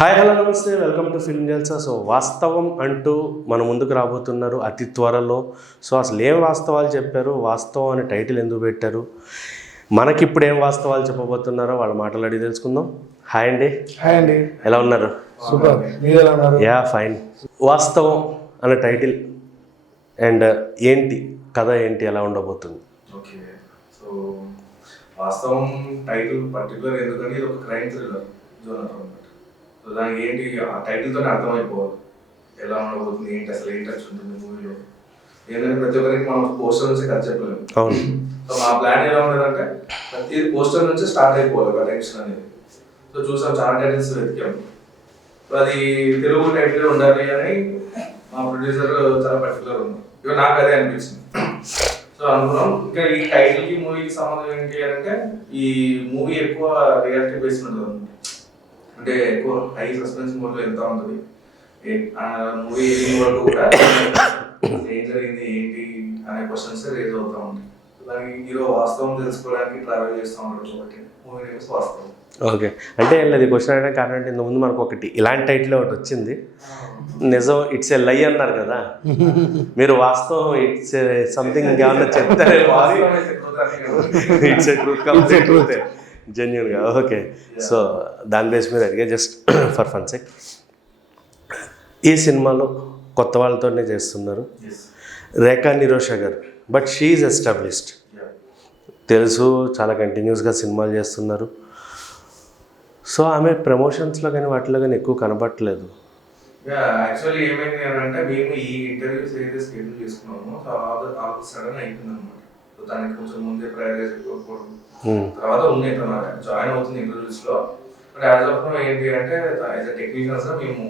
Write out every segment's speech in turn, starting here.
Hi hello నమస్తే welcome to film Jalsa. So వాస్తవం అంటూ మన ముందుకు రాబోతున్నారు అతి త్వరలో. సో అసలు ఏం వాస్తవాలు చెప్పారు, వాస్తవం అనే టైటిల్ ఎందుకు పెట్టారు, మనకి ఇప్పుడు ఏం వాస్తవాలు చెప్పబోతున్నారో వాళ్ళ మాటలు అడిగి తెలుసుకుందాం. హాయ్ అండి. హాయ్ అండి. ఎలా ఉన్నారు? సూపర్. మీరు ఎలా ఉన్నారు? Yeah fine. వాస్తవం అనే టైటిల్ అండ్ ఏంటి కథ, ఏంటి ఎలా ఉండబోతుంది? ఓకే, సో వాస్తవం టైటిల్ పర్టికులర్ ఎందుకంటే ఇది ఒక క్రైమ్ థ్రిల్లర్ జోనర్ అనమాట. సో దానికి ఏంటి ఆ టైటిల్తోనే అర్థమైపోవాలి ఎలా ఉండబోతుంది, ఏంటి అసలు ఏంటి వచ్చి ఉంటుంది మూవీలో. ఏంటంటే ప్రతి ఒక్కరికి మనం పోస్టర్ నుంచి కథ చెప్పలేము. అవును. సో మా ప్లాన్ ఎలా ఉండదంటే ప్రతి పోస్టర్ నుంచి స్టార్ట్ అయిపోవాలి ఒక టెన్షన్ అనేది. సో చూసాం చాలా టైటిల్స్ వెతికాము. సో అది తెలుగు టైటిల్ ఉండాలి అని మా ప్రొడ్యూసర్ చాలా పర్టికులర్ ఉంది. ఇక నాకు అదే అనిపించింది. సో అనుకున్నాం ఇంకా ఈ టైటిల్కి మూవీకి సంబంధం ఏంటి అంటే ఈ మూవీ ఎక్కువ రియాలిటీ బేస్డ్ ఉంటుంది, అంటే ఎక్కువ హై సస్పెన్స్ మోడ్లో వెళ్తూ ఉంటుంది. మూవీ వరకు కూడా ఏం జరిగింది ఏంటి అనే క్వశ్చన్స్ రేజ్ అవుతూ ఉంటాయి. దానికి హీరో వాస్తవం తెలుసుకోవడానికి ట్రావెల్ చేస్తూ ఉంటాడు కాబట్టి మూవీ నేమ్స్ వాస్తవం. ఓకే, అంటే ఏం లేదు క్వశ్చన్ అడగడం కారణం అంటే ఇంతకుముందు మనకు ఒకటి ఇలాంటి టైటిల్ ఒకటి వచ్చింది, నిజం ఇట్స్ ఏ లై అన్నారు కదా, మీరు వాస్తవం ఇట్స్ సంథింగ్ ఏమన్నా చెప్తారేమో, it's a truth complete truth జెన్యున్గా. ఓకే, సో దాని బేస్ మీద అడిగా జస్ట్ ఫర్ ఫన్ సెక్. ఈ సినిమాలో కొత్త వాళ్ళతోనే చేస్తున్నారు, రేఖా నిరోష గారు, బట్ షీఈ్ ఎస్టాబ్లిష్డ్ తెలుసు, చాలా కంటిన్యూస్గా సినిమాలు చేస్తున్నారు. సో ఆమె ప్రమోషన్స్లో కానీ వాటిలో కానీ ఎక్కువ కనబడట్లేదు. యాక్చువల్లీ ఏమైంది అని అంటే మేము ఈ ఇంటర్వ్యూస్ ఏదైతే షెడ్యూల్ చేసుకున్నామో సడన్ అయిపోయింది అనమాట. సో దానికి కొంచెం ముందే ప్రయారిటీ ఎక్కువకపోవడం, తర్వాత ఉన్నాయి జాయిన్ అవుతుంది ఇంటర్వ్యూస్ లో. బట్ యాజ్ ఆఫ్ నో ఏంటి అంటే యాజ్ అ టెక్నీషియన్స్ గా మేము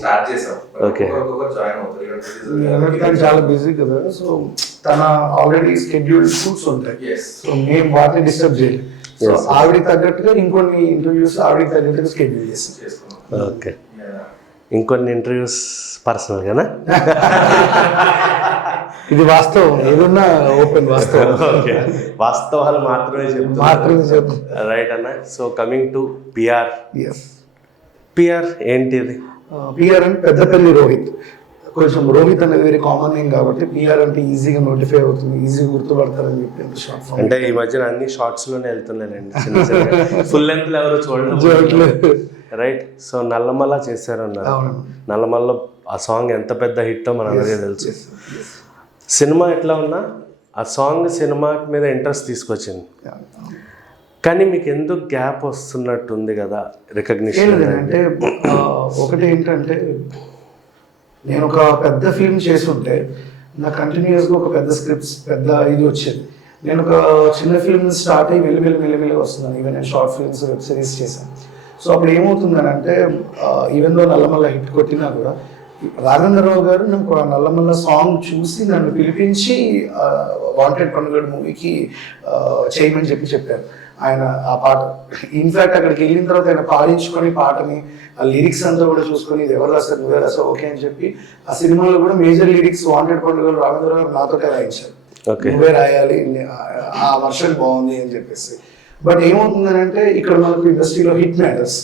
స్టార్ట్ చేసాం. ఒక్కొక్కరు జాయిన్ అవుతారు, చాలా బిజీ కదా. సో తన ఆల్రెడీ స్కెడ్యూల్ షూట్స్ ఉంటాయి. సో మేము వాటిని డిస్టర్బ్ చేయలేదు. సో ఆవిడకి తగ్గట్టుగా ఇంకొన్ని ఇంటర్వ్యూస్ ఆవిడకి తగ్గట్టుగా స్కెడ్యూల్ చేసుకున్నాం. ఓకే, ఇంకొన్ని ఇంటర్వ్యూస్ పర్సనల్గానా? ఇది వాస్తవం, ఏదన్నా ఓపెన్ వాస్తవం. ఓకే, వాస్తవాలు మాత్రమే చెప్తాను రైట్ అన్న. So coming to PR. PR ఏంటి అది? పిఆర్ అంటే పెద్దపల్లి రోహిత్. కొంచెం రోహిత్ అనేది వెరీ కామన్ నేమ్ కాబట్టి పిఆర్ అంటే ఈజీగా నోటిఫై అవుతుంది, ఈజీగా గుర్తుపడతారని చెప్పి షార్ట్ ఫామ్. అంటే ఈ మధ్యన అన్ని షార్ట్స్ లోనే వెళ్తున్నానండి, చిన్న చిన్న ఫుల్ లెంత్ ఎవరు చూడలేదు రైట్. సో నల్లమల్ల చేశారన్నారు, నల్లమల్ల ఆ సాంగ్ ఎంత పెద్ద హిట్టో మనందరికీ తెలుసు. సినిమా ఎట్లా ఉన్నా ఆ సాంగ్ సినిమా మీద ఇంట్రెస్ట్ తీసుకొచ్చింది, కానీ మీకు ఎందుకు గ్యాప్ వస్తున్నట్టుంది కదా రికగ్నిషన్ అంటే? ఒకటి ఏంటంటే నేను ఒక పెద్ద ఫిల్మ్ చేస్తుంటే నాకు కంటిన్యూస్గా ఒక పెద్ద స్క్రిప్ట్స్ పెద్ద ఇది వచ్చేది. నేను ఒక చిన్న ఫిల్మ్ స్టార్ట్ అయ్యి మెల్లిమెల్లి వస్తున్నాను. ఈవెన్ నేను షార్ట్ ఫిల్మ్స్ వెబ్ సిరీస్ చేశాను. సో అప్పుడు ఏమవుతుందని అంటే ఈవెన్ దో నల్లమల్ల హిట్ కొట్టినా కూడా రాఘవేంద్రరావు గారు నాకు నల్లమల్ల సాంగ్ చూసి నన్ను పిలిపించి వాంటెడ్ పండుగ మూవీకి చేయమని చెప్పారు. ఆయన ఆ పాట ఇన్ఫాక్ట్ అక్కడికి వెళ్ళిన తర్వాత ఆయన పాడించుకొని పాటని ఆ లిరిక్స్ అంతా కూడా చూసుకొని ఇది ఎవరు రాస్తారు, నువ్వే రాస్తావు ఓకే అని చెప్పి ఆ సినిమాలో కూడా మేజర్ లిరిక్స్ వాంటెడ్ పండుగ రాఘవేంద్రరావు గారు నాతోటే రాయించారు, నువ్వే రాయాలి, ఆ వర్షన్ బాగుంది అని చెప్పేసి. బట్ ఏమవుతుందని అంటే ఇక్కడ మనకు ఇండస్ట్రీలో హిట్ మ్యాటర్స్.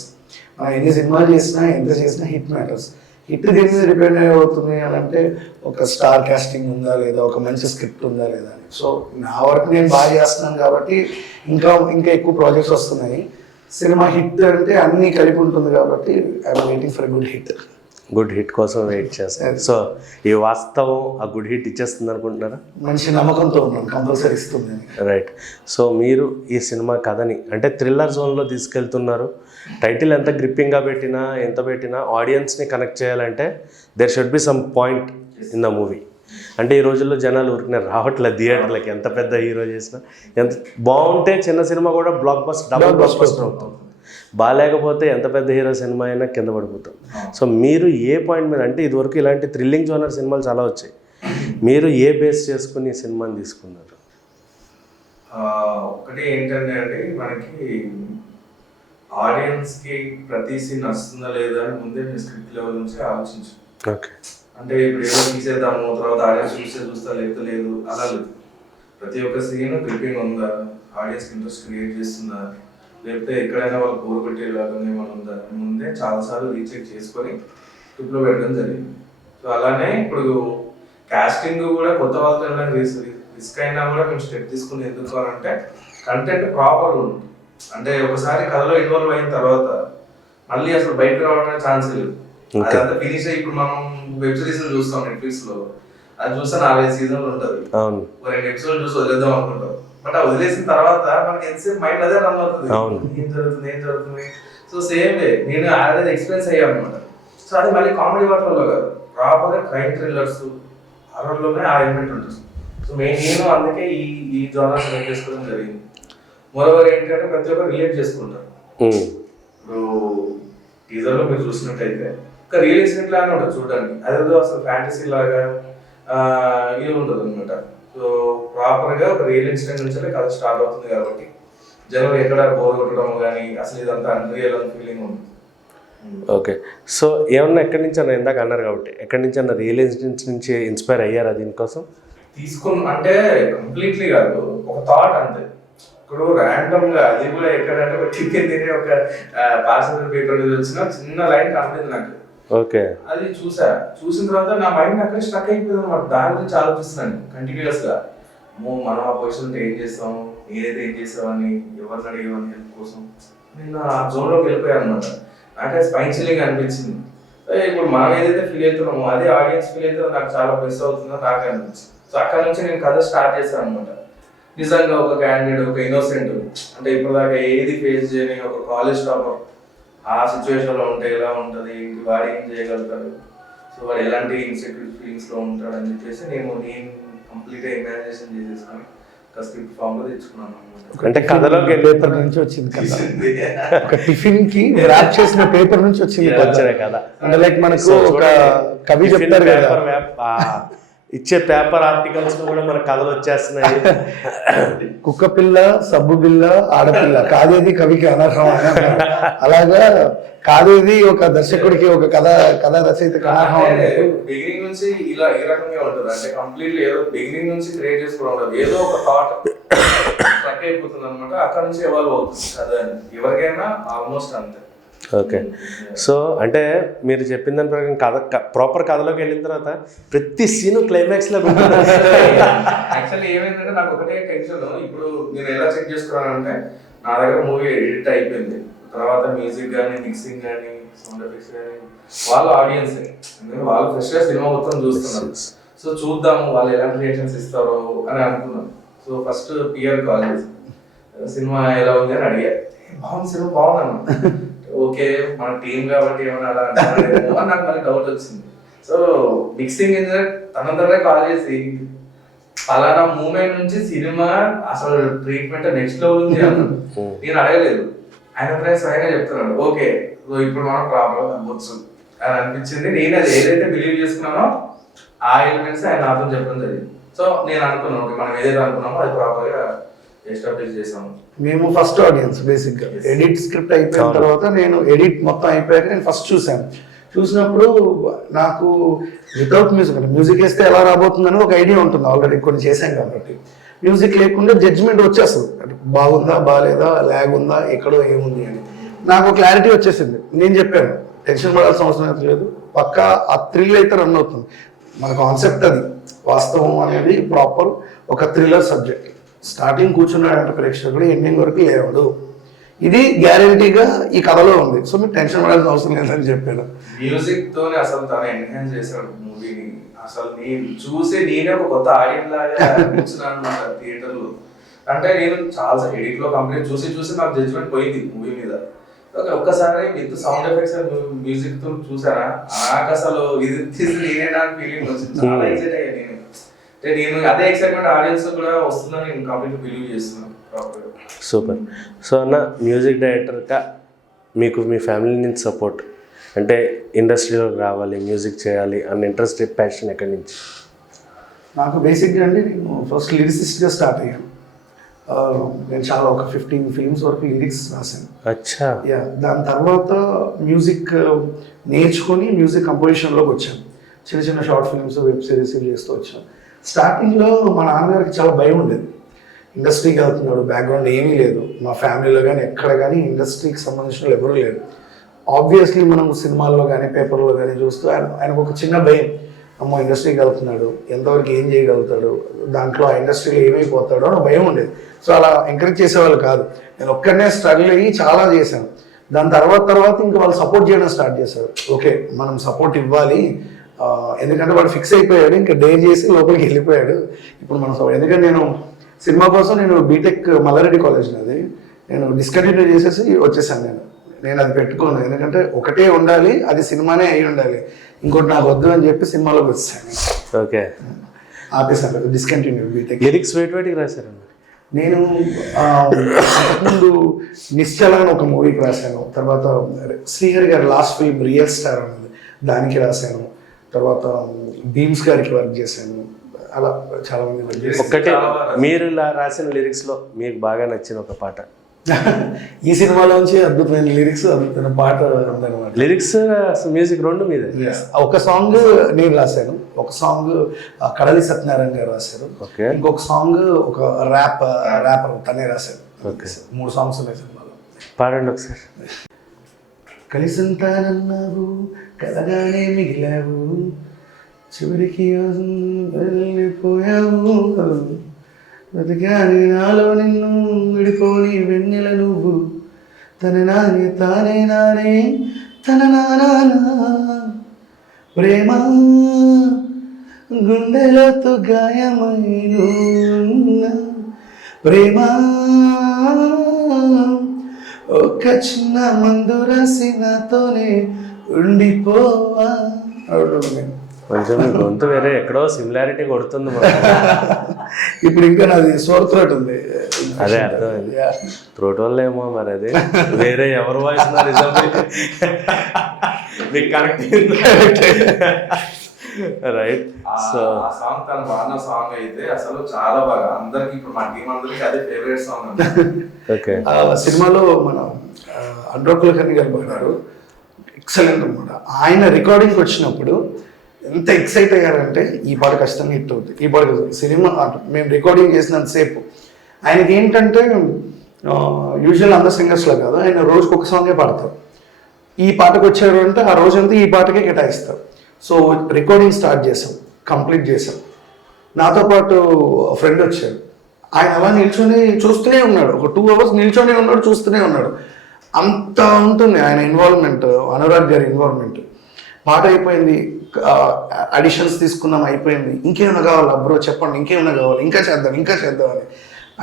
మనం ఎన్ని సినిమాలు చేసినా ఎంత చేసినా హిట్ మ్యాటర్స్. హిట్ దేని మీద డిపెండ్ అవుతుంది అని అంటే ఒక స్టార్ కాస్టింగ్ ఉందా లేదా, ఒక మంచి స్క్రిప్ట్ ఉందా లేదా అని. సో నా వరకు నేను బాగా చేస్తున్నాను కాబట్టి ఇంకా ఎక్కువ ప్రాజెక్ట్స్ వస్తున్నాయి. సినిమా హిట్ అంటే అన్నీ కలిపి ఉంటుంది కాబట్టి I'm waiting for good hit. Good hit కోసం వెయిట్ చేస్తాను. సో ఈ వాస్తవం ఆ గుడ్ హిట్ ఇచ్చేస్తుంది అనుకుంటున్నారా? మంచి నమ్మకంతో ఉన్నాను, కంపల్సరీ ఇస్తుంది. రైట్. సో మీరు ఈ సినిమా కథని అంటే థ్రిల్లర్ జోన్లో తీసుకెళ్తున్నారు. టైటిల్ ఎంత గ్రిప్పింగ్గా పెట్టినా ఎంత పెట్టినా ఆడియన్స్ని కనెక్ట్ చేయాలంటే there should be some point in the movie. అంటే ఈ రోజుల్లో జనాలు ఊరికనే రావట్లేదు థియేటర్లకి, ఎంత పెద్ద హీరో చేసినా. ఎంత బాగుంటే చిన్న సినిమా కూడా బ్లాక్ బస్టర్ అవుతుంది, బాగాలేకపోతే ఎంత పెద్ద హీరో సినిమా అయినా కింద పడిపోతాం. సో మీరు ఏ పాయింట్ మీద, అంటే ఇదివరకు ఇలాంటి థ్రిల్లింగ్ జోనర్ సినిమాలు చాలా వచ్చాయి, మీరు ఏ బేస్ చేసుకుని ఈ సినిమాని తీసుకున్నారు? ఒకటి ఏంటంటే అండి, మనకి ఆడియన్స్కి ప్రతి సీన్ వస్తుందా లేదా అని ముందే స్క్రిప్ట్ లెవెల్ నుంచి ఆలోచించు. ఓకే, అంటే ఇప్పుడు ఏదో తీసేద్దాము తర్వాత ఆడియన్స్ చూస్తా లేకపోతే లేదు, అలా లేదు. ప్రతి ఒక్క సీన్ గ్రిప్పింగ్ ఉందా, ఆడియన్స్ ఇంట్రెస్ట్ క్రియేట్ చేస్తుందా, లేకపోతే ఎక్కడైనా వాళ్ళు బోర్ కొట్టేలాగా ఏమైనా ఉందా ముందే చాలాసార్లు రీచెక్ చేసుకొని స్క్రిప్ట్లో పెట్టడం జరిగింది. సో అలానే ఇప్పుడు కాస్టింగ్ కూడా కొత్త వాళ్ళతో రిస్క్ అయినా కూడా మేము స్టెప్ తీసుకుని ఎందుకు అని అంటే కంటెంట్ ప్రాపర్గా ఉంటుంది. అంటే ఒకసారి కథలో ఇన్వాల్వ్ అయిన తర్వాత మళ్ళీ అసలు బయటకు రావడానికి ఛాన్స్ లేదు. అదంతా ఫినిష్ అయ్యి ఇప్పుడు మనం వెబ్ సిరీస్ చూస్తాం నెట్ఫ్లిక్స్ లో, అది చూస్తే 4-5 సీజన్లు ఉంటుంది, 2 ఎపిసోడ్ చూసి వదిలేద్దాం అనుకుంటాం. బట్ ఆ వదిలేసిన తర్వాత మనకి ఎంతసేపు మైండ్ అదే రన్ అవుతుంది, ఏం జరుగుతుంది. సో సేమ్ వే నేను ఆల్రెడీ ఎక్స్పీరియన్స్ అయ్యాను అనమాట. సో అది మళ్ళీ కామెడీ వాటిలో కాదు, ప్రాపర్గా క్రైమ్ థ్రిల్లర్స్ హారర్లోనే ఆ ఎలిమెంట్ ఉంటుంది. సో నేను అందుకే ఈ జోనర్ సెలెక్ట్ చేసుకోవడం జరిగింది. మరోవర్ ఏంటంటే ప్రతి ఒక్కరు రిలేట్ చేసుకుంటారు. ఇప్పుడు టీజర్లో మీరు చూసినట్టయితే ఒక రియల్ ఇన్సిడెంట్ లాగా ఉంటుంది చూడడానికి, అదేదో అసలు ఫ్యాంటసీ లాగా ఇది ఉంటుంది అనమాట. సో ప్రాపర్గా ఒక రియల్ ఇన్సిడెంట్ నుంచి కథ స్టార్ట్ అవుతుంది కాబట్టి జనం ఎక్కడ బోర్ కొట్టడం కానీ అసలు ఇదంతా అన్రియల్ అని ఫీలింగ్ ఉంది. ఓకే, సో ఏమన్నా ఎక్కడి నుంచి అన్న ఇందాక అన్నారు కాబట్టి ఎక్కడి నుంచి అన్న రియల్ ఇన్సిడెంట్స్ నుంచి ఇన్స్పైర్ అయ్యారా దీనికోసం? అంటే కంప్లీట్లీ కాదు, ఒక థాట్ అంతే. ఇప్పుడు ర్యాండమ్ గా అది కూడా ఎక్కడంటే ఒక చికెన్ తినే ఒక పార్సల్ పేపర్ మీద వచ్చిన చిన్న లైన్ కనపడింది నాకు. ఓకే, అది చూసిన తర్వాత నా మైండ్ అక్కడ స్టక్ అయిపోయింది అనమాట. దాని గురించి ఆలోచిస్తున్నాను కంటిన్యూస్ గా. మనం ఆ పొజిషన్ ఏం చేస్తాం, నేనైతే ఏం చేస్తామని, ఎవరిని అడిగేవని హెల్ప్ కోసం నేను ఆ జోన్ లోకి వెళ్ళిపోయాను అనమాట. నాకైతే స్పైన్ చిల్లింగ్ అనిపించింది. ఇప్పుడు మనం ఏదైతే ఫీల్ అవుతున్నామో అదే ఆడియన్స్ ఫీల్ అవుతుందో నాకు చాలా ప్లస్ అవుతుందో నాకు అనిపించింది. సో అక్కడ నుంచి నేను కథ స్టార్ట్ చేశాను అనమాట. నిజంగా ఒక క్యాండిడేట్, ఒక ఇన్నోసెంట్, అంటే ఇప్పటిదాకా ఏది ఫేస్ చేయని ఒక కాలేజ్ టాపర్ ఆ సిచ్యువేషన్ లో ఉంటే ఎలా ఉంటుంది, వాడు ఏం చేయగలుగుతాడు, సో వాడు ఎలాంటి ఇన్సెక్యూర్ ఫీలింగ్స్ లో ఉంటాడు అని చెప్పేసి నేను కంప్లీట్ గా ఇమాజినేషన్ చేసేసుకొని ఒక స్క్రిప్ట్ ఫామ్ లో తెచ్చుకున్నాను అనమాట. అంటే కథలోకి పేపర్ నుంచి వచ్చింది కదా, ఒక టిఫిన్ కి ర్యాప్ చేసిన పేపర్ నుంచి వచ్చింది కదా. అంటే లైక్ మనకు ఒక కవి చెప్తారు కదా, ఇచ్చే పేపర్ ఆర్టికల్స్ కూడా మన కథలు వచ్చేస్తున్నాయి. కుక్క పిల్ల, సబ్బు బిల్ల, ఆడపిల్ల, కాదేది కవికి అనర్హం. అలాగా కాదేది ఒక దర్శకుడికి, ఒక కథ రచయితకి అనర్హం. బిగినింగ్ నుంచి ఇలా ఏ రకంగా ఉంటుంది అంటే కంప్లీట్లీ ఏదో బిగినింగ్ నుంచి క్రియేట్ చేసుకోవడం, ఏదో ఒక థాట్ స్ట్రక్ అయిపోతుంది అనమాట. అక్కడ నుంచి ఎవాల్వ్ అవుతుంది కథ అని ఎవరికైనా ఆల్మోస్ట్ అంతే. ఓకే, సో అంటే మీరు చెప్పిన దాని ప్రకారం కథ ప్రాపర్ కథలోకి వెళ్ళిన తర్వాత ప్రతి సీను క్లైమాక్స్ లో యాక్చువల్లీ ఏమైందంటే నాకు ఒకటే టెన్షన్. ఇప్పుడు నేను ఎలా చెక్ చేసుకున్నానంటే నా దగ్గర మూవీ ఎడిట్ అయిపోయింది, తర్వాత మ్యూజిక్ కానీ, మిక్సింగ్ కానీ, సౌండ్ ఎఫెక్ట్స్ కానీ వాళ్ళు ఆడియన్స్, వాళ్ళు ఫ్రెష్ గా సినిమా మొత్తం చూస్తున్నారు. సో చూద్దాము వాళ్ళు ఎలాంటి రియాక్షన్స్ ఇస్తారో అని అనుకున్నాను. సో ఫస్ట్ పిఆర్ కాల్ చేసి సినిమా ఎలా ఉంది అని అడిగా. బాగుంది సినిమా, బాగుందన్న. ఓకే మన టీం కాబట్టి ఏమన్నా అలా అంటారేమో అని నాకు మళ్ళీ డౌట్ వచ్చింది. సో మిక్సింగ్ ఇంజనీర్ తనందరే కాల్ చేసి పలానా మూమెంట్ నుంచి సినిమా అసలు ట్రీట్మెంట్ నెక్స్ట్ లెవెల్ ఉంది అన్నాడు. నేను అడగలేదు, ఆయన స్వయంగా చెప్తున్నాడు. ఓకే సో ఇప్పుడు మనం ప్రాబ్లం అవ్వచ్చు అని అనిపించింది. నేను అది ఏదైతే బిలీవ్ చేసుకున్నానో ఆ ఎలిమెంట్స్ ఆయన నాతో చెప్పడం జరిగింది. సో నేను అనుకున్నాను ఓకే మనం ఏదైతే అనుకున్నామో అది ప్రాపర్గా ఎస్టాబ్లిష్ చేసాము. మేము ఫస్ట్ ఆడియన్స్ బేసిక్ గా ఎడిట్ స్క్రిప్ట్ అయిపోయిన తర్వాత నేను ఎడిట్ మొత్తం అయిపోయాక నేను ఫస్ట్ చూసినప్పుడు నాకు వితౌట్ మ్యూజిక్ వేస్తే ఎలా రాబోతుందని ఒక ఐడియా ఉంటుంది, ఆల్రెడీ కొన్ని చేశాం కాబట్టి. మ్యూజిక్ లేకుండా జడ్జిమెంట్ వచ్చేస్తుంది, అంటే బాగుందా బాగాలేదా, ల్యాగ్ ఉందా, ఎక్కడో ఏముంది అని నాకు క్లారిటీ వచ్చేసింది. నేను చెప్పాను టెన్షన్ పడాల్సిన అవసరం లేదు, పక్కా ఆ థ్రిల్ అయితే రన్ అవుతుంది. మన కాన్సెప్ట్ అది, వాస్తవం అనేది ప్రాపర్ ఒక థ్రిల్లర్ సబ్జెక్ట్. స్టార్టింగ్ కూర్చున్నాడంటే ప్రేక్షకుడు ఎండింగ్ వరకు లేవడు, ఇది గ్యారంటీగా ఈ కథలో ఉంది. సో మీరు టెన్షన్ పడాల్సిన అవసరం లేదని చెప్పాను. మ్యూజిక్ తోనే అసలు తను ఎన్హాన్స్ చేశాడు మూవీని. అసలు నేను చూసి నేనే ఒక కొత్త ఆడియన్స్ లాగా కూర్చున్నాను అనమాట థియేటర్ లో. అంటే నేను చాలా ఎడిట్ లో కంప్లీట్ చూసి నాకు జడ్జ్మెంట్ పోయింది మూవీ మీద. ఒక్కసారి విత్ సౌండ్ ఎఫెక్ట్స్ మ్యూజిక్ తో చూసారా, నాకు అసలు ఇది తీసి నేనేనా ఫీలింగ్ వచ్చింది. చాలా ఎక్సైట్ అయ్యా నేను. అంటే నేను అదే ఎక్సైట్మెంట్ ఆడియన్స్ కూడా వస్తుందని నేను కంప్లీట్ బిలీవ్ చేస్తున్నాను. సూపర్. సో అన్న మ్యూజిక్ డైరెక్టర్గా మీకు మీ ఫ్యామిలీ నుంచి సపోర్ట్, అంటే ఇండస్ట్రీలో రావాలి, మ్యూజిక్ చేయాలి అన్న ఇంట్రెస్ట్, ప్యాషన్ ఎక్కడి నుంచి? నాకు బేసిక్గా అండి నేను ఫస్ట్ లిరిసిస్ట్గా స్టార్ట్ అయ్యాను. నేను చాలా ఒక 15 ఫిల్మ్స్ వరకు లిరిక్స్ రాశాను. అచ్చా. యా, దాని తర్వాత మ్యూజిక్ నేర్చుకొని మ్యూజిక్ కంపోజిషన్లోకి వచ్చాను. చిన్న చిన్న షార్ట్ ఫిల్మ్స్, వెబ్ సిరీస్ చేస్తూ వచ్చాను. స్టార్టింగ్లో మా నాన్నగారికి చాలా భయం ఉండేది, ఇండస్ట్రీకి వెళ్తున్నాడు, బ్యాక్గ్రౌండ్ ఏమీ లేదు, మా ఫ్యామిలీలో కానీ ఎక్కడ కానీ ఇండస్ట్రీకి సంబంధించిన వాళ్ళు ఎవరూ లేరు. ఆబ్వియస్లీ మనం సినిమాల్లో కానీ పేపర్లో కానీ చూస్తూ ఆయనకు ఒక చిన్న భయం, అమ్మో ఇండస్ట్రీకి వెళ్తున్నాడు, ఎంతవరకు ఏం చేయగలుగుతాడు, దాంట్లో ఆ ఇండస్ట్రీలో ఏమైపోతాడో అని భయం ఉండేది. సో అలా ఎంకరేజ్ చేసేవాళ్ళు కాదు. నేను ఒక్కడనే స్ట్రగుల్ అయ్యి చాలా చేశాను. దాని తర్వాత ఇంకా వాళ్ళు సపోర్ట్ చేయడం స్టార్ట్ చేశారు. ఓకే మనం సపోర్ట్ ఇవ్వాలి, ఎందుకంటే వాడు ఫిక్స్ అయిపోయాడు, ఇంకా డేర్ చేసి లోపలికి వెళ్ళిపోయాడు. ఇప్పుడు మనం ఎందుకంటే నేను సినిమా కోసం నేను బీటెక్ మల్లారెడ్డి కాలేజ్ అది నేను డిస్కంటిన్యూ చేసేసి వచ్చేసాను. నేను అది పెట్టుకోను, ఎందుకంటే ఒకటే ఉండాలి, అది సినిమానే అయి ఉండాలి, ఇంకోటి నాకు వద్దు అని చెప్పి సినిమాలోకి వచ్చాను. ఓకే, ఆపేసాను, డిస్కంటిన్యూ బీటెక్. లిరిక్స్ వేటికి రాశారండి? నేను అంతకుముందు నిశ్చల అని ఒక మూవీకి రాశాను. తర్వాత శ్రీహరి గారి లాస్ట్ ఫిల్మ్ రియల్ స్టార్ అనేది దానికి రాశాను. తర్వాత భీమ్స్ గారికి వర్క్ చేశాను. అలా చాలా మంది వర్క్ చేశాను. ఒక్కటే మీరు రాసిన లిరిక్స్ లో మీకు బాగా నచ్చిన ఒక పాట? ఈ సినిమాలోంచి అద్భుతమైన లిరిక్స్, అద్భుతమైన పాట ఉందన్నమాట. లిరిక్స్ మ్యూజిక్ రెండు మీదే? ఒక సాంగ్ నేను రాశాను, ఒక సాంగ్ కడలి సత్యనారాయణ గారు రాశారు, ఇంకొక సాంగ్ ఒక ర్యాపర్ తనే రాశారు. 3 సాంగ్స్ ఉన్నాయి సినిమాలో. పాడండి ఒకసారి. కలిసంతానన్నావు కలగానే మిగిలావు, చివరికి వెళ్ళిపోయావు, బతికాని నాలో నిన్ను విడిపోని వెన్నెల నువ్వు, తన నానే తానే నానే తన నానా ప్రేమ గుండెలతో గాయమైన ప్రేమ, ఒక చిన్న మందు రాసి నాతోనే ఉండిపోవా. కొంచెం మీ గొంతు వేరే ఎక్కడో సిమిలారిటీ కొడుతుంది. ఇప్పుడు ఇంకా నాది సోర్ థ్రోట్ ఉంది. అదే అర్థమైంది, థ్రోట్ వల్ల ఏమో మరి. అది వేరే ఎవరు వాయిస్ మీకు కనెక్ట్ రైట్. సో ఆ సాంగ్ తను పాడిన సాంగ్ అయితే అసలు చాలా బాగా అందరికి, ఇప్పుడు మా టీం అందరికి అదే ఫేవరెట్ సాంగ్. ఓకే, సినిమాలో మన అండ్రూ కులకర్ణి గారు పాడారు, ఎక్సలెంట్ అనమాట. ఆయన రికార్డింగ్కి వచ్చినప్పుడు ఎంత ఎక్సైట్ అయ్యారంటే ఈ పాట ఖచ్చితంగా హిట్ అవుతుంది, ఈ పాట సినిమా మేము రికార్డింగ్ చేసినంతసేపు ఆయనకి ఏంటంటే యూజువల్ అందరు సింగర్స్లో కాదు, ఆయన రోజుకి ఒక సాంగే పాడతారు. ఈ పాటకు వచ్చారు అంటే ఆ రోజంతా ఈ పాటకే కేటాయిస్తారు. సో రికార్డింగ్ స్టార్ట్ చేసాం, కంప్లీట్ చేసాం. నాతో పాటు ఫ్రెండ్ వచ్చాడు, ఆయన అలా నిల్చొని చూస్తూనే ఉన్నాడు, ఒక 2 hours నిల్చొని ఉన్నాడు, చూస్తూనే ఉన్నాడు. అంత ఉంటుంది ఆయన ఇన్వాల్వ్మెంట్, అనురాగ్ గారి ఇన్వాల్వ్మెంట్. పాట అయిపోయింది, అడిషన్స్ తీసుకున్నాం, అయిపోయింది, ఇంకేమైనా కావాలా బ్రో చెప్పండి, ఇంకేమైనా కావాలి, ఇంకా చేద్దాం అని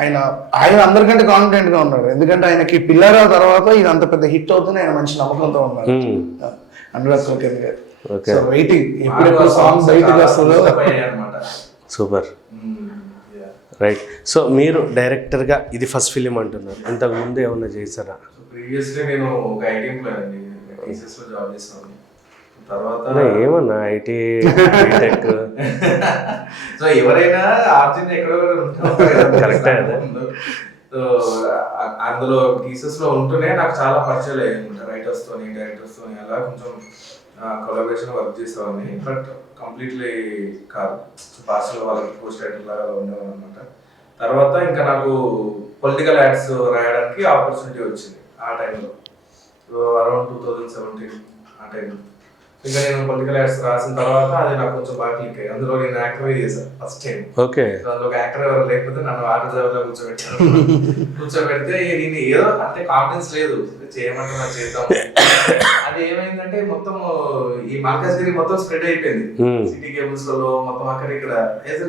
ఆయన అందరికంటే కాన్ఫిడెంట్గా ఉన్నాడు. ఎందుకంటే ఆయనకి పిల్లరా తర్వాత ఇది అంత పెద్ద హిట్ అవుతుంది, ఆయన మంచి నమ్మకంతో ఉన్నారు అనురాగ్ కులకర్ణి గారు. సో వెయిటింగ్ ఎప్పుడెప్పుడు సాంగ్ బయటకు వస్తుందో. Super, right. సో మీరు డైరెక్టర్గా ఇది ఫస్ట్ ఫిలిం అంటున్నారు, ఇంతకు ముందు ఏమన్నా చేశారా? ప్రీవియస్లీ నేను ఒక ఐటీ ఎంప్లాయ్ అండి, టీసీఎస్ లో జాబ్ చేస్తాను. తర్వాత ఏమన్నా ఐటీ బీటెక్. సో ఎవరైనా ఆర్జిన్ ఎక్కడో కరెక్టే. సో అందులో టీసీఎస్ లో ఉంటూనే నాకు చాలా పరిచయాలు అయ్యాయి రైటర్స్ తోని, డైరెక్టర్స్ తోని, అలా కొంచెం కొలాబరేషన్ వర్క్ చేసేవాడిని. బట్ కంప్లీట్లీ కాదు, పాస్ట్లో వాళ్ళకి పోస్ట్ రైటర్ లాగా ఉండేవాడు అనమాట. తర్వాత ఇంకా నాకు పొలిటికల్ యాడ్స్ రాయడానికి ఆపర్చునిటీ వచ్చింది ఆ టైంలో, అరౌండ్ 2017 ఆ టైంలో. ఇంకా నేను పొలిటికల్ యాడ్స్ రాసిన తర్వాత అది నాకు కొంచెం బాగా క్లిక్ అయ్యి అందులో నేను యాక్టివే చేశాను ఫస్ట్ టైం. ఓకే, అందులో ఒక యాక్టర్ ఎవరు లేకపోతే నన్ను ఆటో డ్రైవర్లో కూర్చోబెడితే నేను ఏదో అంటే కాన్ఫిడెన్స్ లేదు, చేయమంటే నాకు చేద్దాం. అది ఏమైందంటే మొత్తం ఈ మల్కాజ్గిరి మొత్తం స్ప్రెడ్ అయిపోయింది, సిటీ కేబుల్స్ లలో మొత్తం అక్కడ ఇక్కడ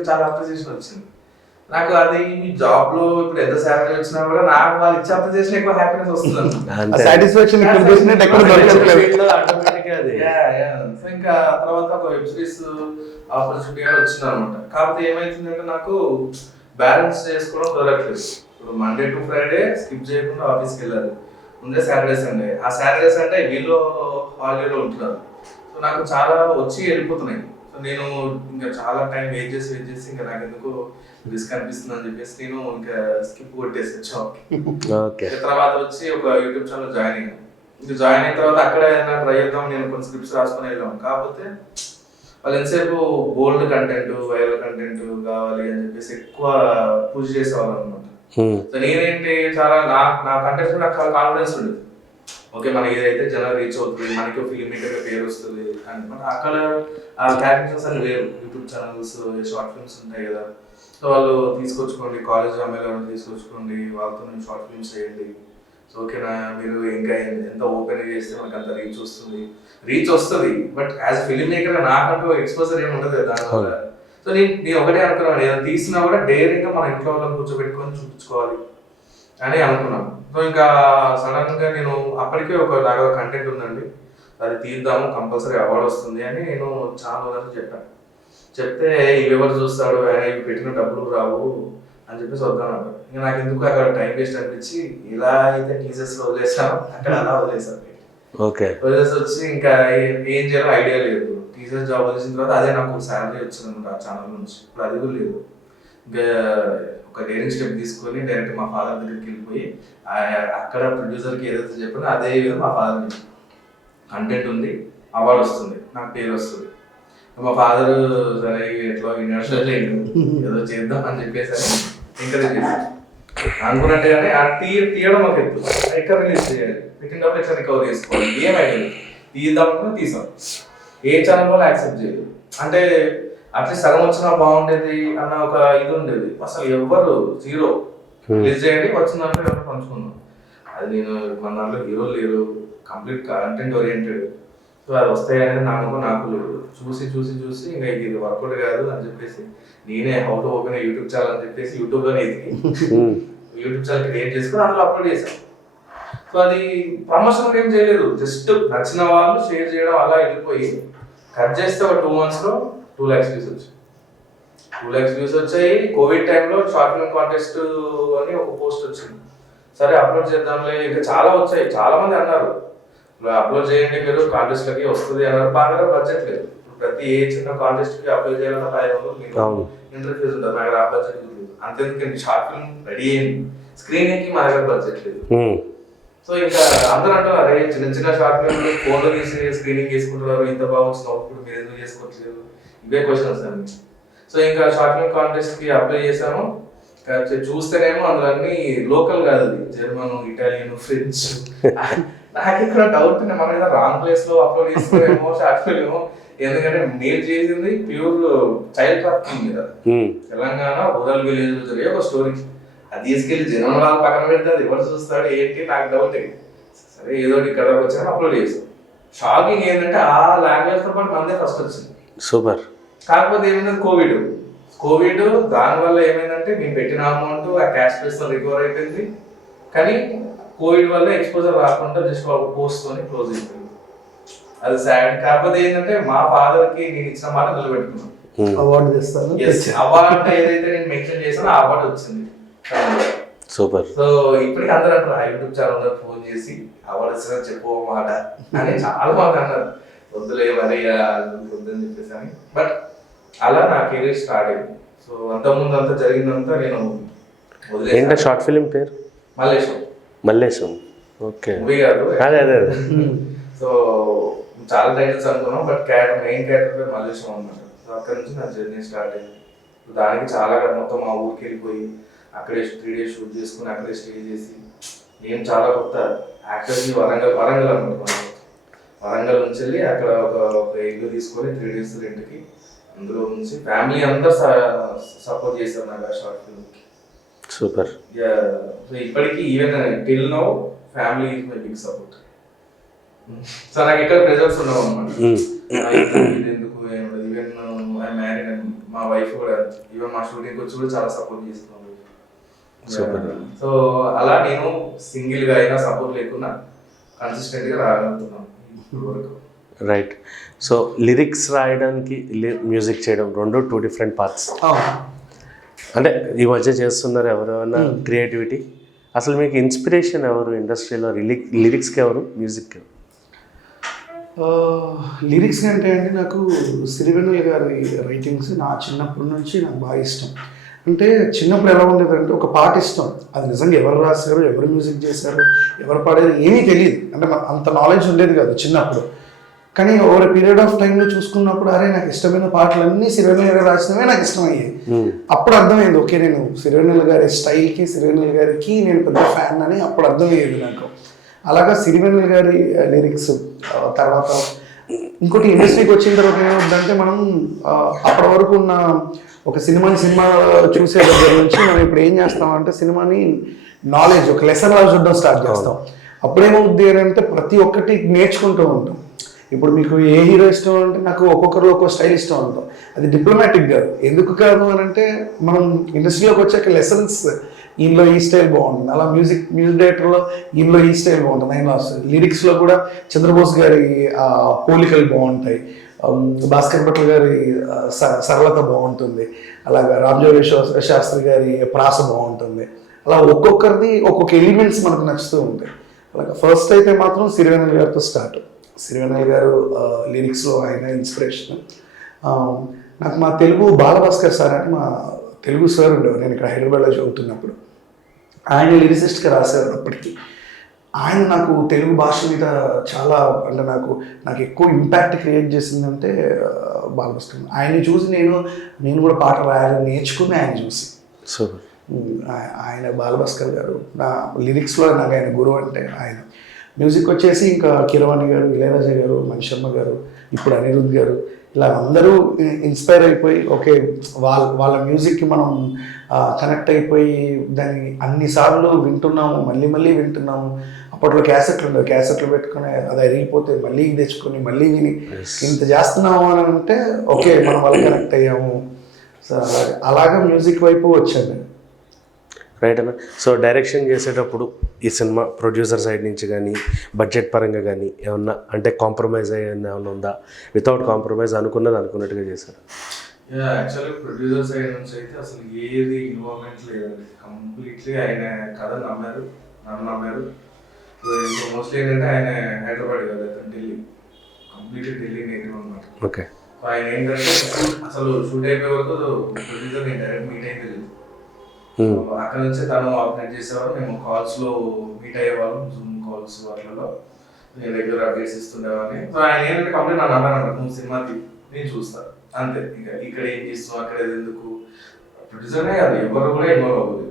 చాలా అప్రిసియేషన్ వచ్చింది నాకు. అది జాబ్ లో ఇప్పుడు ఎంత శాలరీ వచ్చినా కూడా నాకు వాళ్ళు ఇచ్చే అప్రిసియేషన్ ఎక్కువ హ్యాపీనెస్ వస్తుంది. సాటిస్ఫాక్షన్ సో ఇంకా తర్వాత ఒక వెబ్ సిరీస్ ఆపర్చునిటీ వచ్చింది అనమాట. కాకపోతే ఏమైతుందంటే నాకు బ్యాలెన్స్ చేసుకోవడం కుదరట్లేదు. ఇప్పుడు మండే టు ఫ్రైడే స్కిప్ చేయకుండా ఆఫీస్కి వెళ్ళాలి, ముందే సాటర్డే సండే. ఆ సాటర్డే సండే వీళ్ళు హాలిడేలో ఉంటున్నారు. సో నాకు చాలా వచ్చి వెళ్ళిపోతున్నాయి. సో నేను ఇంకా చాలా టైం వెయిట్ చేసి ఇంకా నాకు ఎందుకు రిస్క్ అనిపిస్తుంది అని చెప్పేసి నేను ఇంకా స్కిప్ కొట్టేసి జాబ్కి. తర్వాత వచ్చి ఒక యూట్యూబ్ ఛానల్ జాయిన్ అయ్యాను. ఇంకా జాయిన్ అయిన తర్వాత అక్కడ ఏదైనా ట్రై చేద్దాం, నేను కొన్ని స్క్రిప్ట్స్ రాసుకొని వెళ్ళాం. కాకపోతే వాళ్ళు ఎంతసేపు బోల్డ్ కంటెంట్ వైరల్ కంటెంట్ కావాలి అని చెప్పేసి ఎక్కువ పుష్ చేసేవాళ్ళు అనమాట. సో నేనేంటి చాలా నా కంటెంట్ నాకు చాలా కాన్ఫిడెన్స్ ఉండేది. ఓకే మనకి ఏదైతే జనాలు రీచ్ అవుతుంది, మనకి ఫిల్మ్ మేకర్ పేరు వస్తుంది అని. బట్ అక్కడ ఆ క్యారెక్టర్స్ అని వేరు. యూట్యూబ్ ఛానల్స్, షార్ట్ ఫిల్మ్స్ ఉంటాయి కదా, సో వాళ్ళు తీసుకొచ్చుకోండి, కాలేజ్ అమ్మాయిలు తీసుకొచ్చుకోండి, వాళ్ళతో నేను షార్ట్ ఫిల్మ్స్ చేయండి. సో ఓకేనా, మీరు ఇంకా ఎంత ఓపెన్ చేస్తే మనకు అంత రీచ్ వస్తుంది. బట్ యాజ్ ఫిల్మ్ మేకర్ నాకంటూ ఎక్స్పోజర్ ఏమి ఉండదు కదా దానివల్ల. సో నేను ఒకటే అనుకున్నాను, ఏదైనా తీసినా కూడా డైరెక్ట్గా మన ఇంట్లో వాళ్ళని కూర్చోబెట్టుకొని చూపించుకోవాలి అని అనుకున్నాను. సో ఇంకా సడన్గా నేను అప్పటికే నాకు కంటెంట్ ఉందండి, అది తీద్దాము, కంపల్సరీ అవార్డు వస్తుంది అని నేను చాలా రోజులు చెప్పాను. చెప్తే ఇవి ఎవరు చూస్తాడు, ఇవి పెట్టిన డబ్బులు రావు అని చెప్పేసి వద్దాను. ఇంకా నాకు ఎందుకు అక్కడ టైం వేస్ట్ అనిపించి ఇలా అయితే టీచర్స్లో వదిలేసాను, అక్కడ అలా వదిలేసాను. వదిలేసి వచ్చి ఇంకా ఏం చేయాలో ఐడియా లేదు. టీచర్స్ జాబ్ వచ్చిన తర్వాత అదే నాకు శాలరీ వచ్చింది అనమాట ఆ ఛానల్ నుంచి. ఇప్పుడు అది కూడా లేదు. ఇంకా ఒక డైరెక్ట్ స్టెప్ తీసుకొని డైరెక్ట్ మా ఫాదర్ దగ్గరికి వెళ్ళిపోయి అక్కడ ప్రొడ్యూసర్కి ఏదైతే చెప్పానో అదే విధంగా మా ఫాదర్ కంటెంట్ ఉంది, అవార్డు వస్తుంది, నాకు పేరు వస్తుంది. మా ఫాదర్ సరే ఎట్లా యూనివర్సిటీ ఏదో చేద్దాం అని చెప్పేసి ఎంకరేజ్ చేశాను. అనుకున్నట్టే కానీ ఆ తీయడం ఒక ఎత్తు, ఎక్కడ రిలీజ్ చేయాలి, పెట్టినప్పుడు ఎట్లా రికవర్ చేసుకోవాలి, ఏం ఐడియా తీద్దాం తీసాం. ఏ ఛానల్ వల్ల యాక్సెప్ట్ చేయలేదు. అంటే అట్లీస్ట్ సగం వచ్చినా బాగుండేది అన్న ఒక ఇది ఉండేది. అసలు ఎవ్వరు జీరో, రిలీజ్ చేయండి వచ్చిన దాంట్లో ఎవరు పంచుకున్నాం. అది నేను మన దాంట్లో హీరోలు లేరు, కంప్లీట్ కంటెంట్ ఓరియంటెడ్. సో అది వస్తాయి అనేది నాకు లేదు. చూసి ఇంకా ఇది వర్కౌట్ కాదు అని చెప్పేసి నేనే how to open YouTube channel అని చెప్పేసి యూట్యూబ్లోనే ఎదిగి యూట్యూబ్ ఛానల్ క్రియేట్ చేసుకుని అందులో అప్లోడ్ చేశాను. సో అది ప్రమోషన్ ఏం చేయలేదు, జస్ట్ నచ్చిన వాళ్ళు షేర్ చేయడం అలా వెళ్ళిపోయి కట్ చేస్తే ఒక 2 monthsలో 2 lakhs వ్యూస్ వచ్చాయి. 2 lakhs వ్యూస్ వచ్చాయి. కోవిడ్ టైంలో షార్ట్ ఫిల్మ్ కాంటెస్ట్ అని ఒక పోస్ట్ వచ్చింది. సరే అప్లోడ్ చేద్దాంలే, ఇంకా చాలా వచ్చాయి. చాలా మంది అన్నారు అప్లోడ్ చేయండి మీరు కాంటెస్ట్లకి వస్తుంది అన్నారు. బాగా బడ్జెట్ లేదు. ప్రతి ఏ చిన్న కాంటెస్ట్కి అప్లోడ్ చేయాలన్నా 500 ఇంటర్వ్యూస్ ఉంటుంది. మా దగ్గర ఆ బడ్జెట్ లేదు. అంతేందుకండి షార్ట్ ఫిల్మ్ రెడీ అయింది, స్క్రీనింగ్కి మా దగ్గర బడ్జెట్ లేదు. సో ఇంకా అందరూ అంటారు అరే చిన్న షార్ట్ ఫిల్మ్ ఫోన్లో తీసి స్క్రీనింగ్ చేసుకుంటున్నారు, ఇంత బాగా వచ్చిన ఇప్పుడు మీరు ఎందుకు చేసుకోవట్లేదు, ఇవే క్వశ్చన్స్ అండి. సో ఇంకా షార్ట్ ఫిల్మ్ కాంటెస్ట్కి అప్లై చేశాము. చూస్తేనేమో అందులో అన్ని లోకల్ కాదు, అది జర్మన్, ఇటాలియన్, ఫ్రెంచ్. నాకు ఇక్కడ డౌట్, మన మీద రాంగ్ ప్లేస్ లో అప్లోడ్ చేస్తున్నామేమో షార్ట్ ఫిల్మ్ ఏమో. ఎందుకంటే నేను చేసింది ప్యూర్ చైల్డ్ ట్రాఫికింగ్ మీద. తెలంగాణ రూరల్ విలేజ్ లో జరిగే ఒక స్టోరీ. అది తీసుకెళ్లి జనం వాళ్ళు పక్కన పెడితే అది ఎవరు చూస్తాడు ఏంటి నాకు డౌట్. సరే ఏదో ఇక్కడ వచ్చాక అప్లోడ్ చేస్తాం. షాకింగ్ ఏంటంటే ఆ లాంగ్వేజ్ తో పాటు మనదే ఫస్ట్ వచ్చింది. సూపర్. కాకపోతే ఏమైంది కోవిడ్ దానివల్ల ఏమైందంటే మేము పెట్టిన అమౌంట్ ఆ క్యాష్ ప్రైస్ రికవర్ అయిపోయింది. కానీ కోవిడ్ వల్ల ఎక్స్పోజర్ రాకుండా జస్ట్ ఒక పోస్ట్ తోని క్లోజ్ అయిపోయింది. అది సాడ్. కాకపోతే ఏంటంటే మా ఫాదర్ కి నేను ఇచ్చిన మాట నిలబెట్టుకున్నాను. అవార్డు తెస్తాను. అవార్డు ఏదైతే నేను మెన్షన్ చేశానో ఆ అవార్డు వచ్చింది. సూపర్. సో ఇప్పటికి అందరూ అంటారు ఆ యూట్యూబ్ ఛానల్ ఫోన్ చేసి అవార్డు వచ్చిందని చెప్పు మాట అని చాలా మంది అన్నారు. వద్దులే మరి వద్దని చెప్పేసి అని. బట్ అలా నా కెరీర్ స్టార్ట్ అయింది. సో అంతకుముందు అంతా జరిగిందంతా నేను వదిలేసాను. షార్ట్ ఫిలిం పేరు మల్లేశం. ఓకే. మూవీ కాదు. అదే. సో చాలా టైటిల్స్ అనుకున్నాం, బట్ మెయిన్ క్యారెక్టర్ పేరు మల్లేశం అన్నమాట. సో అక్కడ నుంచి నా జర్నీ స్టార్ట్ అయింది. దానికి చాలా మొత్తం మా ఊరికి వెళ్ళిపోయి అక్కడే 3 days షూట్ చేసుకుని అక్కడే స్టే చేసి నేను చాలా కొత్త యాక్టర్ని వరంగల్ అనమాట. వరంగల్ నుంచి వెళ్ళి అక్కడ ఒక ఇల్లు తీసుకొని 3 days రెంట్కి అందులో నుంచి ఫ్యామిలీ అందరూ సపోర్ట్ చేశారు నాకు ఆ షార్ట్ ఫిల్మ్కి. సూపర్. సో ఇప్పటికీ even till now family is my big support. So నాకు ఎక్కడ ప్రెజర్స్ ఉండవు అనమాట. ఎందుకు ఈవెన్ ఐ మ్యారీడ్ అండ్ మా వైఫ్ కూడా ఈవెన్ మా షూటింగ్ వచ్చి కూడా చాలా సపోర్ట్ చేస్తున్నాను. సో అలా నేను సింగిల్ గా అయినా సపోర్ట్ లేకుండా కన్సిస్టెంట్ గా రాగలుగుతున్నాను వరకు. రైట్. సో లిరిక్స్ రాయడానికి మ్యూజిక్ చేయడం 2 different పార్ట్స్. అంటే ఈ మధ్య చేస్తున్నారు ఎవరైనా క్రియేటివిటీ. అసలు మీకు ఇన్స్పిరేషన్ ఎవరు ఇండస్ట్రీలో? లిరిక్స్కి ఎవరు, మ్యూజిక్? లిరిక్స్ అంటే అండి నాకు సిరివెన్నెల గారి రైటింగ్స్ నా చిన్నప్పటి నుంచి నాకు బాగా ఇష్టం. అంటే చిన్నప్పుడు ఎలా ఉండేదంటే ఒక పాట ఇష్టం, అది నిజంగా ఎవరు రాశారు, ఎవరు మ్యూజిక్ చేశారు, ఎవరు పాడారు ఏమీ తెలియదు. అంటే అంత నాలెడ్జ్ ఉండేది కాదు చిన్నప్పుడు. కానీ ఓవర్ పీరియడ్ ఆఫ్ టైంలో చూసుకున్నప్పుడు అరే నాకు ఇష్టమైన పాటలన్నీ సిరివెన్నెల గారు రాసినవే నాకు ఇష్టమయ్యాయి. అప్పుడు అర్థమైంది ఓకే నేను సిరివెన్నెల గారి స్టైల్కి సిరివెన్నెల గారికి నేను పెద్ద ఫ్యాన్ అని అప్పుడు అర్థమయ్యేది నాకు. అలాగా సిరివెన్నెల గారి లిరిక్స్ తర్వాత ఇంకోటి ఇండస్ట్రీకి వచ్చిన తర్వాత ఏమవుతుందంటే మనం అప్పటి వరకు ఉన్న ఒక సినిమా చూసే దగ్గర నుంచి మనం ఇప్పుడు ఏం చేస్తామంటే సినిమాని నాలెడ్జ్ ఒక లెసన్ లాగా చూడడం స్టార్ట్ చేస్తాం. అప్పుడేమవుద్ది అని అంటే ప్రతి ఒక్కటి నేర్చుకుంటూ ఉంటాం. ఇప్పుడు మీకు ఏ హీరో ఇష్టం అంటే నాకు ఒక్కొక్కరు ఒక్కొక్క స్టైల్ ఇష్టం ఉంటాం. అది డిప్లొమాటిక్ కాదు. ఎందుకు కాదు అని అంటే మనం ఇండస్ట్రీలోకి వచ్చాక లెసన్స్ ఈయనలో ఈ స్టైల్ బాగుంటుంది, అలా మ్యూజిక్ డైరెక్టర్లో ఈయనలో ఈ స్టైల్ బాగుంటుంది, ఆయన వస్తుంది. లిరిక్స్లో కూడా చంద్రబోస్ గారి పోలికలు బాగుంటాయి, భాస్కర్ భట్ల గారి సరళత బాగుంటుంది, అలాగా రామజోగి శాస్త్రి గారి ప్రాస బాగుంటుంది. అలా ఒక్కొక్కరిది ఒక్కొక్క ఎలిమెంట్స్ మనకు నచ్చుతూ ఉంటాయి. అలాగే ఫస్ట్ అయితే మాత్రం సిరివెన్నెల గారితో స్టార్ట్. సిరివెన్నెల గారు లిరిక్స్లో ఆయన ఇన్స్పిరేషన్. నాకు మా తెలుగు బాలభాస్కర్ సార్ అని మా తెలుగు సార్ ఉండేవారు, నేను ఇక్కడ హైదరాబాద్లో చదువుతున్నప్పుడు. ఆయన లిరిసిస్ట్గా రాశారు అప్పటికి. ఆయన నాకు తెలుగు భాష మీద చాలా అంటే నాకు ఎక్కువ ఇంపాక్ట్ క్రియేట్ చేసిందంటే బాలభాస్కర్. ఆయన్ని చూసి నేను కూడా పాట రాయాలని నేర్చుకుని ఆయన చూసి. ఆయన బాలభాస్కర్ గారు నా లిరిక్స్లో నాకు ఆయన గురువు అంటే ఆయన. మ్యూజిక్ వచ్చేసి ఇంకా కీరవాణి గారు, ఇళయరాజా గారు, మణిశర్మ గారు, ఇప్పుడు అనిరుద్ధ్ గారు, ఇలా అందరూ ఇన్స్పైర్ అయిపోయి ఓకే వాళ్ళ మ్యూజిక్కి మనం కనెక్ట్ అయిపోయి దాన్ని అన్నిసార్లు వింటున్నాము, మళ్ళీ వింటున్నాము. అప్పట్లో క్యాసెట్లు ఉండవు, క్యాసెట్లు పెట్టుకుని అది అరిగిపోతే మళ్ళీ తెచ్చుకొని మళ్ళీ విని ఇంత చేస్తున్నాము అని అంటే ఓకే మనం వాళ్ళు కనెక్ట్ అయ్యాము. సో అలాగా మ్యూజిక్ వైపు వచ్చాను. రైట్ అన్న. సో డైరెక్షన్ చేసేటప్పుడు ఈ సినిమా ప్రొడ్యూసర్ సైడ్ నుంచి కానీ బడ్జెట్ పరంగా కానీ ఏమన్నా అంటే కాంప్రమైజ్ ఏమన్నా ఉందా? వితౌట్ కాంప్రమైజ్ అనుకున్నట్టుగా చేశారు? యాక్చువల్లీ ప్రొడ్యూసర్ సైడ్ నుంచి అయితే అసలు ఏది ఇన్వాల్వ్మెంట్ లేదండి. కంప్లీట్లీ ఆయన కథ నన్ను నమ్మారు. మోస్ట్లీ ఏంటంటే ఆయన హైదరాబాద్ కదా, ఢిల్లీ, కంప్లీట్లీ ఢిల్లీ నేటివ్ అనమాట. ఓకే. ఆయన ఏంటంటే అసలు షూట్ అయిపోయే వరకు ప్రొడ్యూసర్ నేను డైరెక్ట్ మీట్ అయితే లేదు. అక్కడ నుంచి తను ఆర్గనైజ్ చేసేవారు, మేము కాల్స్లో మీట్ అయ్యేవాళ్ళం, జూమ్ కాల్స్ వాటిలో నేను రెగ్యులర్ అప్డేట్స్ ఇస్తుండేవాడిని. సో ఆయన ఏంటంటే కంప్లీట్ నన్ను అన్నాను, నువ్వు సినిమాకి నేను చూస్తాను అంతే, ఇంకా ఇక్కడ ఏం చేస్తావు అక్కడ ఎందుకు, ప్రొడ్యూసర్నే కాదు ఎవరు కూడా ఇన్వాల్వ్ అవ్వదు.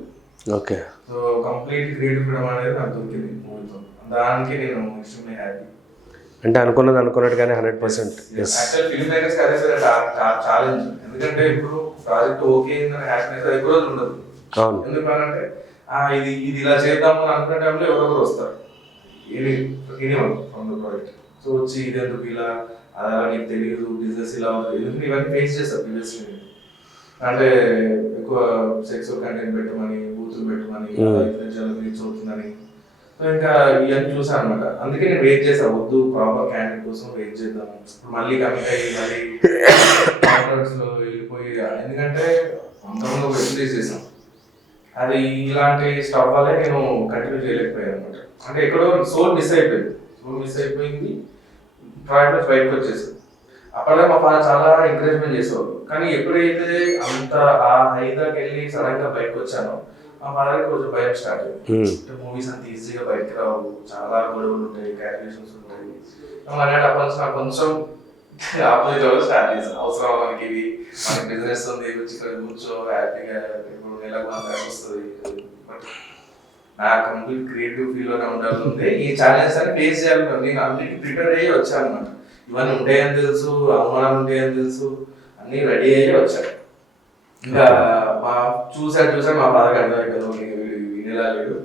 Okay. So complete creative freedom అనేది నాకు దొరికింది మూవీతో, దానికి నేను ఎక్స్ట్రీమ్లీ హ్యాపీ. అంటే అనుకున్నట్టుగానే 100%. యాక్చువల్ ఫిల్మ్ మేకర్స్ అదే సరే ఛాలెంజ్, ఎందుకంటే ఇప్పుడు ప్రాజెక్ట్ ఓకే అయిందని హ్యాపీనెస్ ఎక్కువ రోజులు ఉండదు. ఎందుకంటే ఇది ఇలా చేద్దాము అని అనుకునే టైంలో ఎవరొకరు వస్తారు, ఫ్రమ్ ద ప్రాజెక్ట్. సో వచ్చి ఇది ఎందుకు ఇలా, అలా నీకు తెలియదు బిజినెస్ ఇలా ఉంటుంది, ఎందుకంటే ఇవన్నీ ఫేస్ చేస్తారు ప్రీవియస్లీ. అంటే ఎక్కువ సెక్స్ కంటెంట్ పెట్టమని, బూతులు పెట్టమని, రీచ్ అవుతుందని. సో ఇంకా ఇవన్నీ చూసాను అనమాట. అందుకే నేను వెయిట్ చేశాను, వద్దు ప్రాపర్ క్యాండిడేట్ కోసం వెయిట్ చేద్దాము. ఇప్పుడు మళ్ళీ కమిట్ అయ్యి మళ్ళీ కాన్ఫరెన్స్లో వెళ్ళిపోయి, ఎందుకంటే అంతకుముందు ఒక రిలీజ్ చేసాం, అది ఇలాంటి స్టఫ్ వల్లే నేను కంటిన్యూ చేయలేకపోయాను అనమాట. అంటే ఎక్కడో సోల్ మిస్ అయిపోయింది, ప్రాజెక్ట్ నుంచి బయటకు వచ్చేసాను. అప్పటికే మా ఫాదర్ చాలా ఎంకరేజ్మెంట్ చేసేవారు, కానీ ఎప్పుడైతే అంత ఆ హైదాకి వెళ్ళి సడన్ గా బయటకు వచ్చానో మా ఫాదర్కి కొంచెం భయం స్టార్ట్ అయింది. మూవీస్ అంత ఈజీగా బయటకు రావు, చాలా గొడవలు ఉంటాయి, క్యాల్కులేషన్స్ ఉంటాయి అలాంటి. అప్పటి నుంచి నాకు కొంచెం ఆపోజిట్ అవ్వడం స్టార్ట్ చేశాను. అవసరం మనకి ఇది, మనకి బిజినెస్ ఉంది, వచ్చి ఇక్కడ కూర్చో హ్యాపీగా ఇప్పుడు నెలకు వస్తుంది. బట్ నా కంప్లీట్ క్రియేటివ్ ఫీల్ లోనే ఉండాలి, ఈ ఛాలెంజెస్ అని ఫేస్ చేయాలి. నేను అన్నిటికీ ప్రిపేర్ అయ్యి వచ్చాను అనమాట. ఇవన్నీ ఉంటాయని తెలుసు, అవమానాలు ఉంటాయని తెలుసు, అన్ని రెడీ అయ్యి వచ్చాను. ఇంకా మా చూసాను మా బాధగా అర్థమైపోయింది, వినేలా లేడు,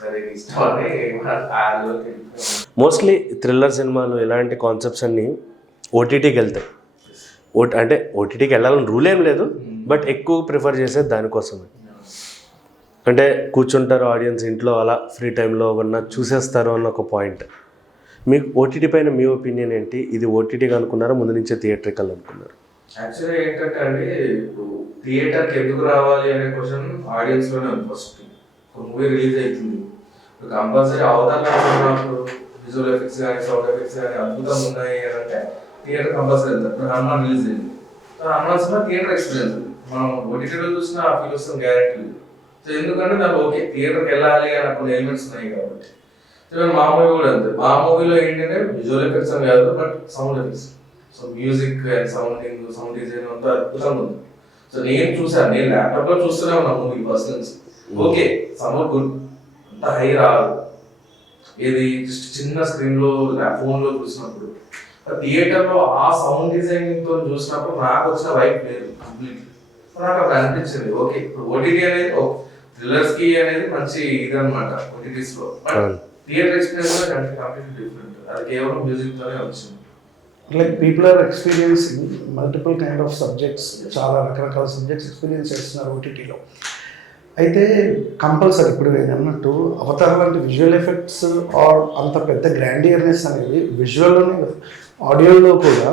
సరే ఇష్టం అని. మోస్ట్లీ థ్రిల్లర్ సినిమాలు ఇలాంటి కాన్సెప్ట్స్ అన్నీ ఓటీటీకి వెళ్తాయి. అంటే ఓటీటీకి వెళ్ళాలని రూల్ ఏం లేదు, బట్ ఎక్కువ ప్రిఫర్ చేసేది దానికోసమే. అంటే కూర్చుంటారు ఆడియన్స్ ఇంట్లో, అలా ఫ్రీ టైంలో ఉన్న చూసేస్తారు అన్న ఒక పాయింట్. మీకు ఓటీటీ పైన మీ ఒపీనియన్ ఏంటి? ఇది ఓటీటీగా అనుకున్నారా, ముందు నుంచే థియేట్రికల్ అనుకున్నారు? యాక్చువల్లీ ఏంటంటే అండి, ఇప్పుడు థియేటర్కి ఎందుకు రావాలి అనే క్వశ్చన్ ఆడియన్స్ లోనే ఉంది. ఫస్ట్ ఒక మూవీ రిలీజ్ అవుతుంది, కంపల్సరీ అవతారాలు విజువల్ ఎఫెక్ట్స్ కానీ సౌండ్ ఎఫెక్ట్స్ కానీ అద్భుతంగా ఉన్నాయి అని అంటే థియేటర్ కంపల్సరీ వెళ్తారు. ఇప్పుడు హనుమాన్ రిలీజ్ అయింది, హనుమాన్ సినిమా థియేటర్ ఎక్స్పీరియన్స్, మనం ఓటీటీలో చూసిన ఆ ఫీల్ వస్తుంది గ్యారెంటీ లేదు. సో ఎందుకంటే నాకు ఓకే థియేటర్కి వెళ్ళాలి అని కొన్ని ఎలిమెంట్స్ ఉన్నాయి కాబట్టి. ఈవెన్ మా మూవీ కూడా అంతే. మా మూవీలో ఏంటంటే విజువల్ ఎఫెక్ట్స్ అని కాదు, but sound effects. So music and sound design అంతా అద్భుతంగా ఉంది. సో నేను చూసాను, నేను ల్యాప్టాప్ లో చూస్తూనే ఉన్నా మూవీ ఫస్ట్ నుంచి. ఓకే సమ్మర్ గుడ్, అంత హై రాదు, ఇది జస్ట్ చిన్న స్క్రీన్ లో ఫోన్ లో చూసినప్పుడు. థియేటర్ లో ఆ సౌండ్ డిజైనింగ్ తో చూసినప్పుడు నాకు వచ్చిన వైబ్ లేదు కంప్లీట్. నాకు అప్పుడు అనిపించింది ఓకే ఇప్పుడు ఓటీటీ అనేది థ్రిల్లర్స్ కి అనేది మంచి ఇది అనమాట ఓటీటీస్ లో, but theatre experience complete different. అది కేవలం మ్యూజిక్ తోనే వచ్చింది. Like people are experiencing multiple kind of subjects, చాలా రకరకాల సబ్జెక్ట్స్ ఎక్స్పీరియన్స్ చేస్తున్నారు ఓటీటీలో. అయితే కంపల్సరీ ఇప్పుడు నేను అన్నట్టు అవతార్ లాంటి విజువల్ ఎఫెక్ట్స్ ఆర్ అంత పెద్ద గ్రాండియర్నెస్ అనేది విజువల్లోనే కాదు ఆడియోలో కూడా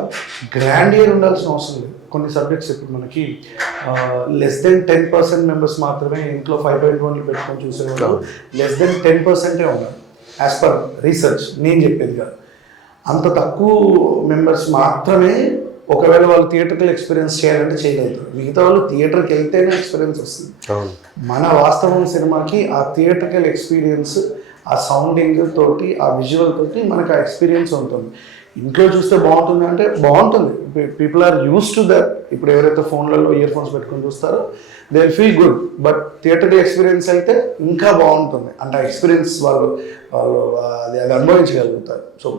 గ్రాండియర్ ఉండాల్సిన అవసరం లేదు. కొన్ని సబ్జెక్ట్స్ ఇప్పుడు మనకి లెస్ దెన్ 10% మెంబర్స్ మాత్రమే ఇంట్లో 5.1 పెట్టుకొని చూసేవాళ్ళు లెస్ దెన్ 10% ఉన్నారు యాజ్ పర్ రీసెర్చ్. నేను చెప్పేది కాదు, అంత తక్కువ మెంబర్స్ మాత్రమే ఒకవేళ వాళ్ళు థియేటర్కల్ ఎక్స్పీరియన్స్ చేయాలంటే చేయగలుగుతారు. మిగతా వాళ్ళు థియేటర్కి వెళ్తేనే ఎక్స్పీరియన్స్ వస్తుంది. మన వాస్తవం సినిమాకి ఆ థియేటర్కల్ ఎక్స్పీరియన్స్, ఆ సౌండింగ్ తోటి, ఆ విజువల్ తోటి మనకు ఆ ఎక్స్పీరియన్స్ ఉంటుంది. ఇంట్లో చూస్తే బాగుంటుంది అంటే బాగుంటుంది, people are use to that. ఇప్పుడు ఎవరైతే ఫోన్లలో ఇయర్ ఫోన్స్ పెట్టుకొని చూస్తారో they will feel good, but theatrical experience అయితే ఇంకా బాగుంటుంది. అంటే ఆ ఎక్స్పీరియన్స్ వాళ్ళు అది అనుభవించగలుగుతారు. సో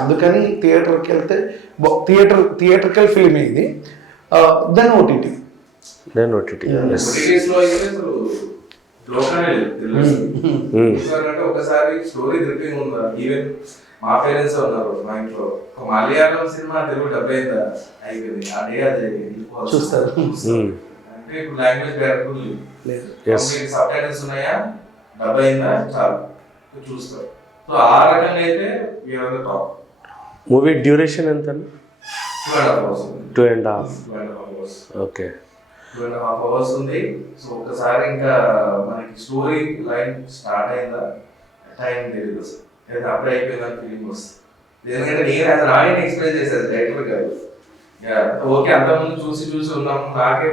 అందుకని థియేటర్కి వెళ్తే థియేటర్కల్ ఫిల్మ్ ఇది. దెన్ ఓటీటీ ఓటీటీస్ లో అయితే అసలు లోకానే లేదు థ్రిల్లర్స్. ఎందుకంటే ఒకసారి స్టోరీ గ్రిప్పింగ్ ఉందా, ఈవెన్ మా పేరెంట్స్ ఉన్నారు మా ఇంట్లో, ఒక మలయాళం సినిమా తెలుగు డబ్ అయిందా అయిపోయింది అదే అది చూస్తారు. అంటే ఇప్పుడు లాంగ్వేజ్ బ్యారియర్ లేదు, సబ్ టైటిల్స్ ఉన్నాయా డబ్ అయిందా చాలు చూస్తారు. సో ఆ రకంగా అయితే టాప్. మూవీ డ్యూరేషన్ ఎంత? 2.5 hours. 2.5 hours. ఓకే, 2.5 hours ఉంది. సో ఒకసారి ఇంకా మనకి స్టోరీ లైన్ స్టార్ట్ అయిందా టైం తెలియదు సార్, అయితే అప్పుడే అయిపోయిందని ఫీలింగ్ వస్తుంది. ఎందుకంటే నేను అది రాయని ఎక్స్ప్లెయిన్ చేసేది డైరెక్టర్ గారు. ఓకే అంతకుముందు చూసి ఉన్నాము, నాకే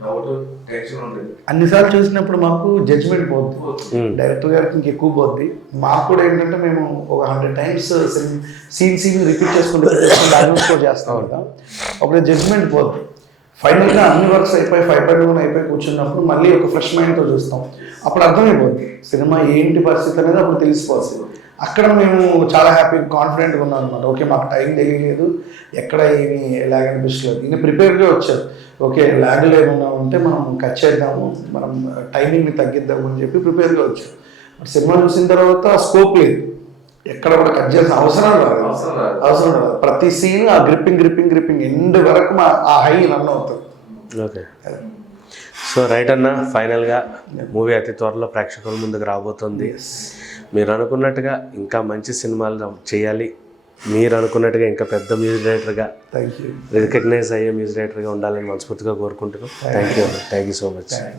డౌట్ టెన్షన్ ఉండేది. అన్నిసార్లు చూసినప్పుడు మాకు జడ్జ్మెంట్ పోద్ది, డైరెక్టర్ గారికి ఇంకెక్కువ పోద్ది. మాకు కూడా ఏంటంటే మేము ఒక 100 times సీన్ రిపీట్ చేసుకుంటూ చేస్తాం కదా, అప్పుడు జడ్జ్మెంట్ పోద్ది. ఫైనల్గా అన్ని వర్క్స్ అయిపోయి 5.1 అయిపోయి కూర్చున్నప్పుడు మళ్ళీ ఒక ఫ్రెష్ మైండ్తో చూస్తాం, అప్పుడు అర్థమైపోద్ది సినిమా ఏంటి పరిస్థితి అనేది అప్పుడు తెలిసిపోతుంది. అక్కడ మేము చాలా హ్యాపీగా కాన్ఫిడెంట్గా ఉన్నాం అనమాట. ఓకే మాకు టైం తెలియలేదు, ఎక్కడ ఏమి ల్యాగ్ అనిపించలేదు. ఈయన ప్రిపేర్గా వచ్చారు, ఓకే ల్యాగ్లు ఏమన్నా ఉంటే మనం కట్ చేద్దాము, మనం టైమింగ్ని తగ్గిద్దాము అని చెప్పి ప్రిపేర్గా వచ్చారు. బట్ సినిమా చూసిన తర్వాత స్కోప్ లేదు, ఎక్కడ కూడా కట్ చేయాల్సిన అవసరం రాదు. ప్రతి సీన్ ఆ గ్రిప్పింగ్ ఎండ్ వరకు ఆ హై రన్ అవుతుంది. ఓకే, సో రైట్ అన్న, ఫైనల్గా మూవీ అతి త్వరలో ప్రేక్షకుల ముందుకు రాబోతుంది. మీరు అనుకున్నట్టుగా ఇంకా మంచి సినిమాలు చేయాలి, మీరు అనుకున్నట్టుగా ఇంకా పెద్ద మ్యూజిక్ డైరెక్టర్గా, రికగ్నైజ్ అయ్యే మ్యూజిక్ డైరెక్టర్గా ఉండాలని మనస్ఫూర్తిగా కోరుకుంటున్నాం. Thank you so much.